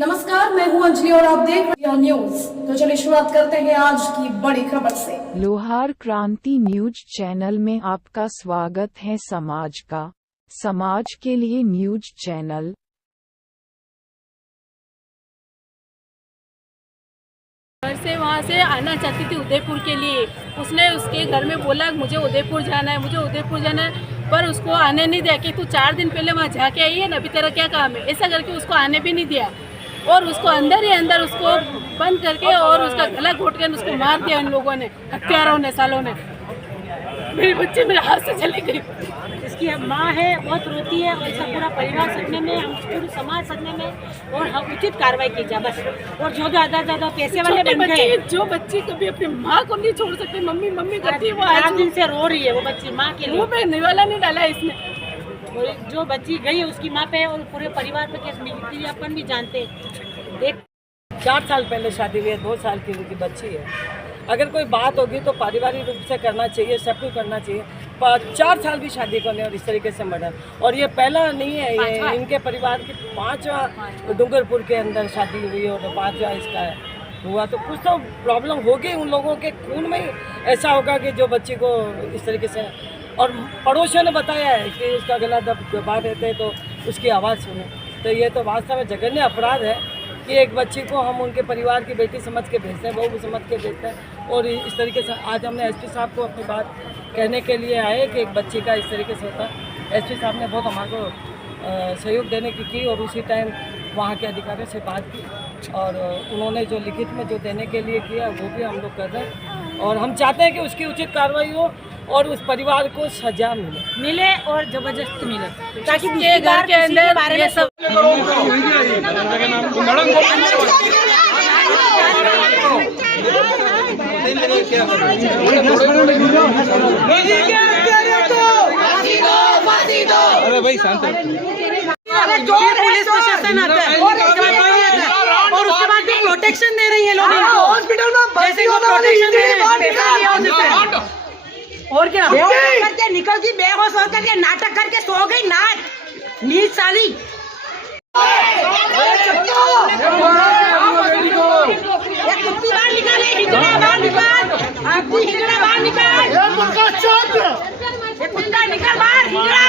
नमस्कार, मैं हूं अंजलि और आप देख रहे हैं न्यूज। तो चलिए शुरुआत करते हैं आज की बड़ी खबर से। लोहार क्रांति न्यूज चैनल में आपका स्वागत है। समाज के लिए न्यूज चैनल। घर से वहाँ से आना चाहती थी उदयपुर के लिए। उसने उसके घर में बोला मुझे उदयपुर जाना है, मुझे उदयपुर जाना है, पर उसको आने नहीं दिया कि तू 4 दिन पहले वहाँ जाके आई है ना, अभी तेरा क्या काम है, ऐसा करके उसको आने भी नहीं दिया। और उसको अंदर ही अंदर उसको बंद करके और उसका गला घोट कर उसको मार दिया इन लोगों ने, हत्यारों ने, सालों ने। मेरी बच्ची मेरे हाथ से चली गई। इसकी माँ है, बहुत रोती है, और इसका पूरा परिवार सदमे में, हम पूरे समाज सदमे में, और हम उचित कार्रवाई की जाए बस। और जो ज़्यादा पैसे वाले बन गए, जो बच्ची कभी अपनी माँ को नहीं छोड़ सकती, मम्मी मम्मी करती है, वो 8 दिन से रो रही है वो बच्ची माँ के मुँह पे निवाला नहीं डाला इसने। जो बच्ची गई उसकी माँ पे और पूरे परिवार पे केस मिली, अपन भी जानते। 4 साल पहले शादी हुई है, 2 साल की उनकी बच्ची है। अगर कोई बात होगी तो पारिवारिक रूप से करना चाहिए, सब कुछ करना चाहिए। 4 साल भी शादी करने और इस तरीके से मर्डर, और ये पहला नहीं है, ये इनके परिवार की 5वां डूंगरपुर के अंदर शादी हुई और 5वां इसका हुआ। तो कुछ तो प्रॉब्लम होगी उन लोगों के खून में ही ऐसा होगा कि जो बच्ची को इस तरीके से। और पड़ोसियों ने बताया है कि उसका गला दबा देते हैं तो उसकी आवाज़ सुने। तो ये तो वास्तव में जघन्य अपराध है कि एक बच्ची को हम उनके परिवार की बेटी समझ के भेजते हैं, बहू समझ के भेजते हैं। और इस तरीके से आज हमने एसपी साहब को अपनी बात कहने के लिए आए कि एक बच्ची का इस तरीके से होता है। एसपी साहब ने बहुत हमारे को सहयोग देने की और उसी टाइम वहाँ के अधिकारियों से बात की, और उन्होंने जो लिखित में जो देने के लिए किया वो भी हम लोग कर रहे हैं। और हम चाहते हैं कि उसकी उचित कार्रवाई हो और उस परिवार को सजा मिले और जबरदस्त मिले, ताकि ये घर के अंदर बारे में सब अरे भाई शांत जो पुलिस प्रशासन आता है और उसके बाद भी प्रोटेक्शन दे रही है लोग इनको। हॉस्पिटल में प्रोटेक्शन दे रहे हैं। और क्या करके निकल की बेहोश होकर के नाटक करके सो गई, नाच नीच साली। कुत्ती बाहर निकाले, हिजड़ा बाहर निकाल, आपकी हिजड़ा बाहर निकाल, कुत्ता निकल बाहर, हिजड़ा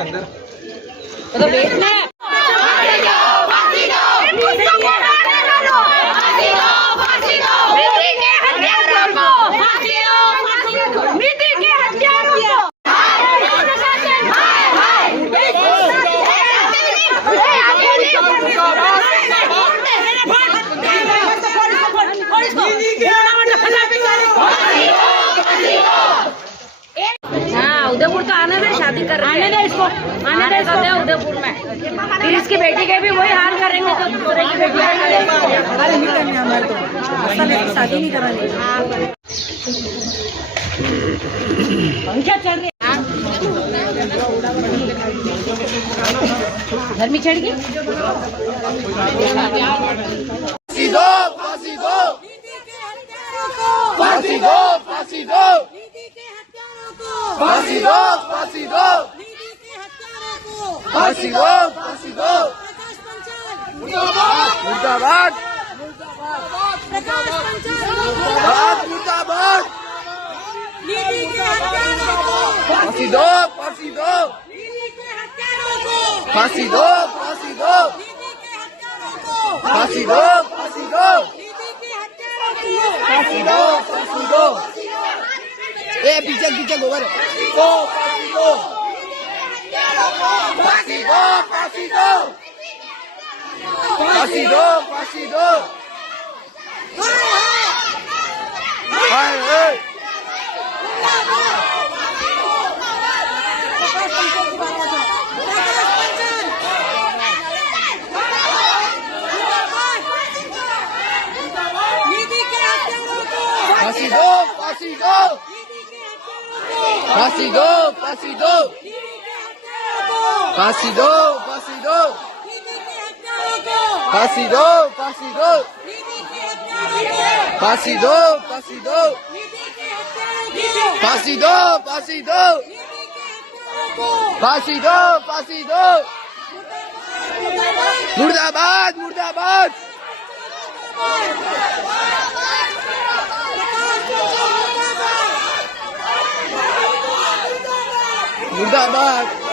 अंदर उदयपुर तो आने दे, शादी कर रहे हैं, आने दे इसको, आने दे इसको उदयपुर में। फिर इसकी बेटी के भी वही हाल करेंगे तो दूसरे की बेटी अरे नहीं करने हमारे तो असल शादी नहीं करानी। क्या चल रही है घर में चढ़ गई। फांसी दो, फांसी दो, फांसी दो, फांसी दो, फांसी दो, फांसी दो, फांसी दो, फांसी दो, मुर्दाबाद, मुर्दाबाद, मुर्दाबाद, फांसी दो, फांसी दो, फांसी दो, फांसी दो, फांसी दो, फांसी दो, फांसी दो, फांसी दो, ए पीछे पीछे गोबर दो, फांसी दो, फांसी दो, फांसी दो, फांसी दो, फांसी दो, हाय हाय फांसी दो, फांसी दो, फांसी दो, फांसी दो, फांसी दो, फांसी दो, फांसी दो, फांसी दो, फांसी दो, फांसी दो, फांसी दो, फांसी दो, फांसी दो, फांसी दो, मुर्दाबाद मुर्दाबाद मुर्दाबाद